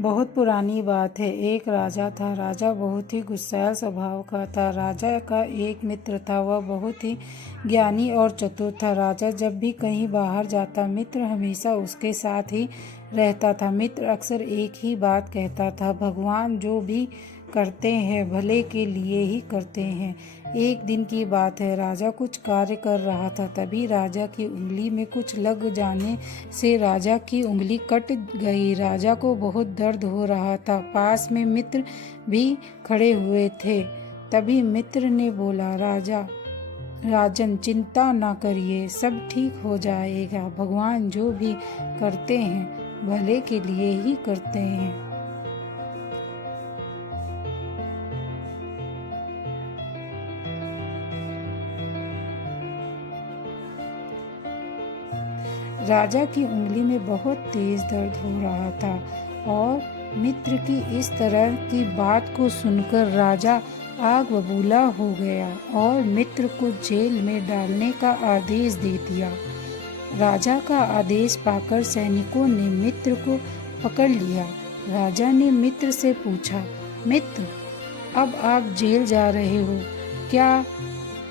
बहुत पुरानी बात है। एक राजा था। राजा बहुत ही गुस्सैल स्वभाव का था। राजा का एक मित्र था। वह बहुत ही ज्ञानी और चतुर था। राजा जब भी कहीं बाहर जाता, मित्र हमेशा उसके साथ ही रहता था। मित्र अक्सर एक ही बात कहता था, भगवान जो भी करते हैं भले के लिए ही करते हैं। एक दिन की बात है, राजा कुछ कार्य कर रहा था। तभी राजा की उंगली में कुछ लग जाने से राजा की उंगली कट गई। राजा को बहुत दर्द हो रहा था। पास में मित्र भी खड़े हुए थे। तभी मित्र ने बोला, राजन चिंता ना करिए, सब ठीक हो जाएगा। भगवान जो भी करते हैं भले के लिए ही करते हैं। राजा की उंगली में बहुत तेज दर्द हो रहा था और मित्र की इस तरह की बात को सुनकर राजा आग बबूला हो गया और मित्र को जेल में डालने का आदेश दे दिया। राजा का आदेश पाकर सैनिकों ने मित्र को पकड़ लिया। राजा ने मित्र से पूछा, मित्र, अब आप जेल जा रहे हो, क्या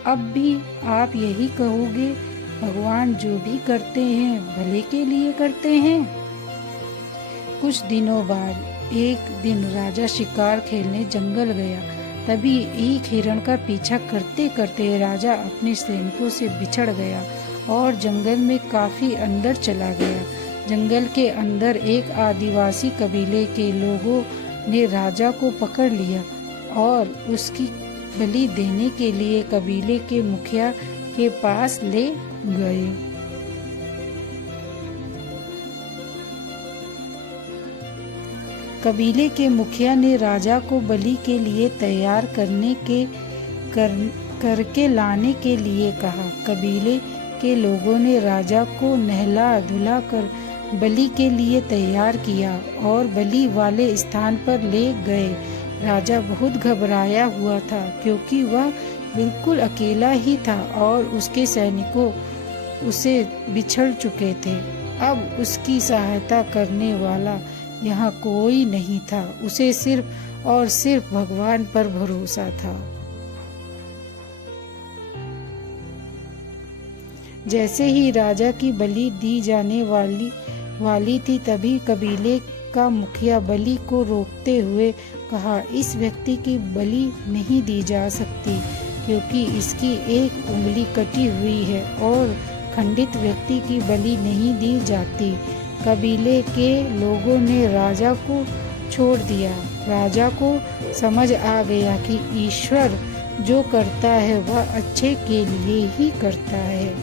अब भी आप यही कहोगे, भगवान जो भी करते हैं भले के लिए करते हैं? कुछ दिनों बाद एक दिन राजा शिकार खेलने जंगल गया। तभी एक हिरण का पीछा करते करते राजा अपने सैनिकों से बिछड़ गया और जंगल में काफी अंदर चला गया। जंगल के अंदर एक आदिवासी कबीले के लोगों ने राजा को पकड़ लिया और उसकी बलि देने के लिए कबीले के मुखिया के पास ले गए। कबीले के मुखिया ने राजा को बलि के लिए तैयार करके लाने के लिए कहा। कबीले के लोगों ने राजा को नहला धुला कर बलि के लिए तैयार किया और बलि वाले स्थान पर ले गए। राजा बहुत घबराया हुआ था क्योंकि वह बिल्कुल अकेला ही था और उसके सैनिकों उसे बिछड़ चुके थे। अब उसकी सहायता करने वाला यहाँ कोई नहीं था। उसे सिर्फ और सिर्फ भगवान पर भरोसा था। जैसे ही राजा की बलि दी जाने वाली थी, तभी कबीले का मुखिया बलि को रोकते हुए कहा, इस व्यक्ति की बलि नहीं दी जा सकती क्योंकि इसकी एक उंगली कटी हुई है और खंडित व्यक्ति की बलि नहीं दी जाती। कबीले के लोगों ने राजा को छोड़ दिया। राजा को समझ आ गया कि ईश्वर जो करता है वह अच्छे के लिए ही करता है।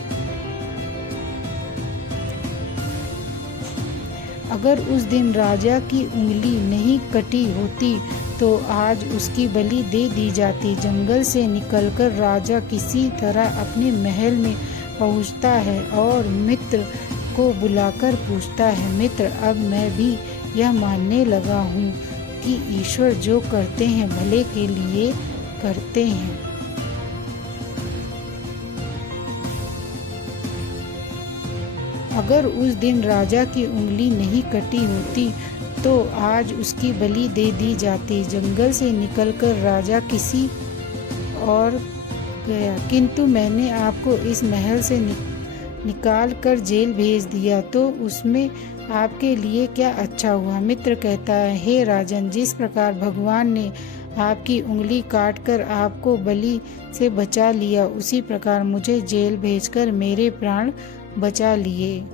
अगर उस दिन राजा की उंगली नहीं कटी होती तो आज उसकी बलि दे दी जाती। जंगल से निकलकर राजा किसी तरह अपने महल में पहुंचता है और मित्र को बुलाकर पूछता है, मित्र, अब मैं भी यह मानने लगा हूँ कि ईश्वर जो करते हैं भले के लिए करते हैं। अगर उस दिन राजा की उंगली नहीं कटी होती तो आज उसकी बलि दे दी जाती। जंगल से निकलकर राजा किसी और गया, किंतु मैंने आपको इस महल से निकाल कर जेल भेज दिया तो उसमें आपके लिए क्या अच्छा हुआ? मित्र कहता है, हे राजन, जिस प्रकार भगवान ने आपकी उंगली काटकर आपको बलि से बचा लिया, उसी प्रकार मुझे जेल भेजकर मेरे प्राण बचा लिए।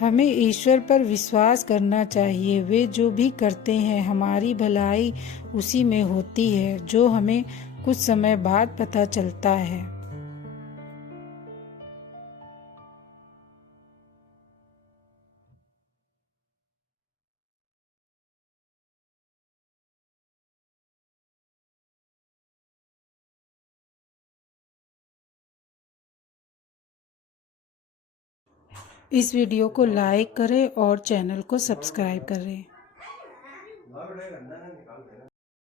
हमें ईश्वर पर विश्वास करना चाहिए। वे जो भी करते हैं हमारी भलाई उसी में होती है, जो हमें कुछ समय बाद पता चलता है। इस वीडियो को लाइक करें और चैनल को सब्सक्राइब करें। लाओ बेटा, गंदा ना निकाल देना।